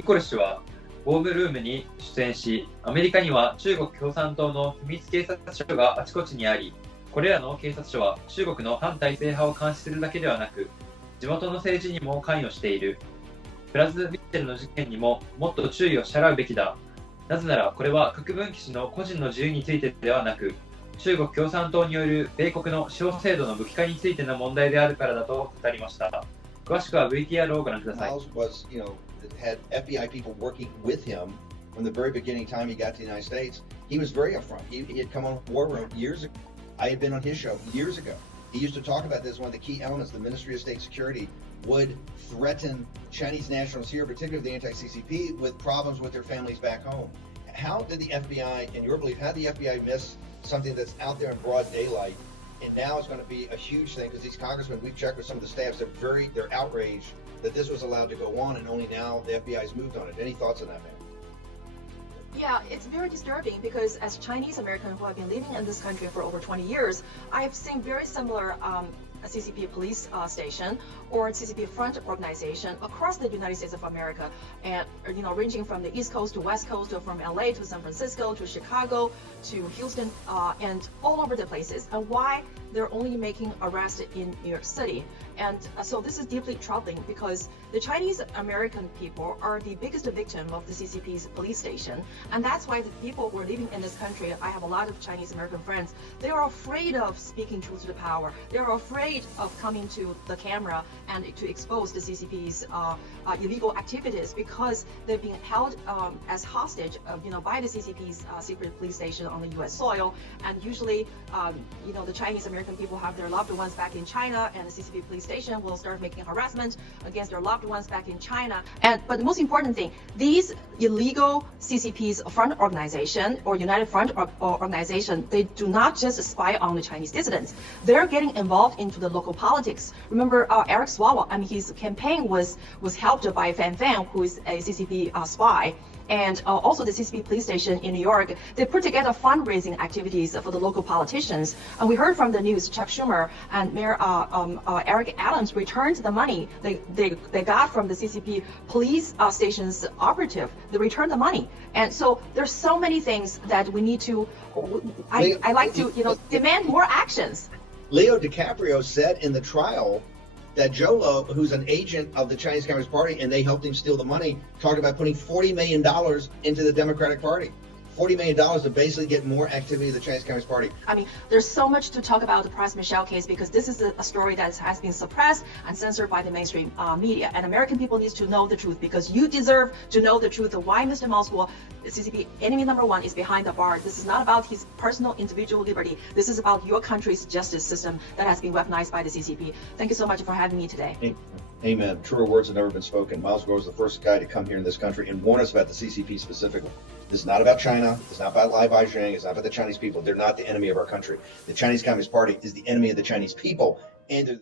ニコル氏はウォールームに出演し、アメリカには中国共産党の秘密警察署があちこちにあり、これらの警察署は中国の反体制派を監視するだけではなく、地元の政治にも関与している。プラズ・ミッシェルの事件にももっと注意を払うべきだ。なぜなら、これは郭文貴氏の個人の自由についてではなく、中国共産党による米国の司法制度の武器化についての問題であるからだと語りました。詳しくは VTR をご覧ください。Had FBI people working with him from the very beginning time he got to the United States. He was very upfront. He had come on War Room years ago. I had been on his show years ago. He used to talk about this, one of the key elements. The Ministry of State Security would threaten Chinese nationals here, particularly the anti-CCP, with problems with their families back home. How did the FBI, in your belief, how did the FBI miss something that's out there in broad daylight? And now it's going to be a huge thing because these congressmen, we've checked with some of the staffs, they're outraged that this was allowed to go on, and only now the FBI has moved on it. Any thoughts on that, man? Yeah, it's very disturbing because as Chinese American who have been living in this country for over 20 years, I have seen very similar CCP police station or CCP front organization across the United States of America, and ranging from the East Coast to West Coast, or from LA to San Francisco to Chicago to Houston, and all over the places. And why they're only making arrests in New York City? And so this is deeply troubling because the Chinese American people are the biggest victim of the CCP's police station, and that's why the people who are living in this country, I have a lot of Chinese American friends, they are afraid of speaking truth to power. They are afraid of coming to the camera and to expose the CCP's illegal activities because they've been held as hostage, by the CCP's secret police station on the U.S. soil. And usually, the Chinese American people have their loved ones back in China, and the CCP police station will start making harassment against their loved ones back in China. But the most important thing, these illegal CCP's front organization or United Front organization, they do not just spy on the Chinese dissidents. They're getting involved into the local politics. Remember Eric Swalwell, his campaign was helped by Fan Fan, who is a CCP spy. And also the CCP police station in New York, they put together fundraising activities for the local politicians. And we heard from the news, Chuck Schumer and Mayor Eric Adams returned the money they got from the CCP police station's operative. They returned the money. And so there's so many things that we need to, I like to, demand more actions. Leo DiCaprio said in the trial that Joe Lo, who's an agent of the Chinese Communist Party, and they helped him steal the money, talked about putting $40 million into the Democratic Party. $40 million to basically get more activity of the Chinese Communist Party. There's so much to talk about the Price Michelle case because this is a story that has been suppressed and censored by the mainstream media. And American people need to know the truth because you deserve to know the truth of why Mr. Moskwa, CCP enemy number one, is behind the bar. This is not about his personal individual liberty. This is about your country's justice system that has been weaponized by the CCP. Thank you so much for having me today. Amen. Truer words have never been spoken. Miles Gore was the first guy to come here in this country and warn us about the CCP specifically. This is not about China. It's not about Lai Baizhang. It's not about the Chinese people. They're not the enemy of our country. The Chinese Communist Party is the enemy of the Chinese people. And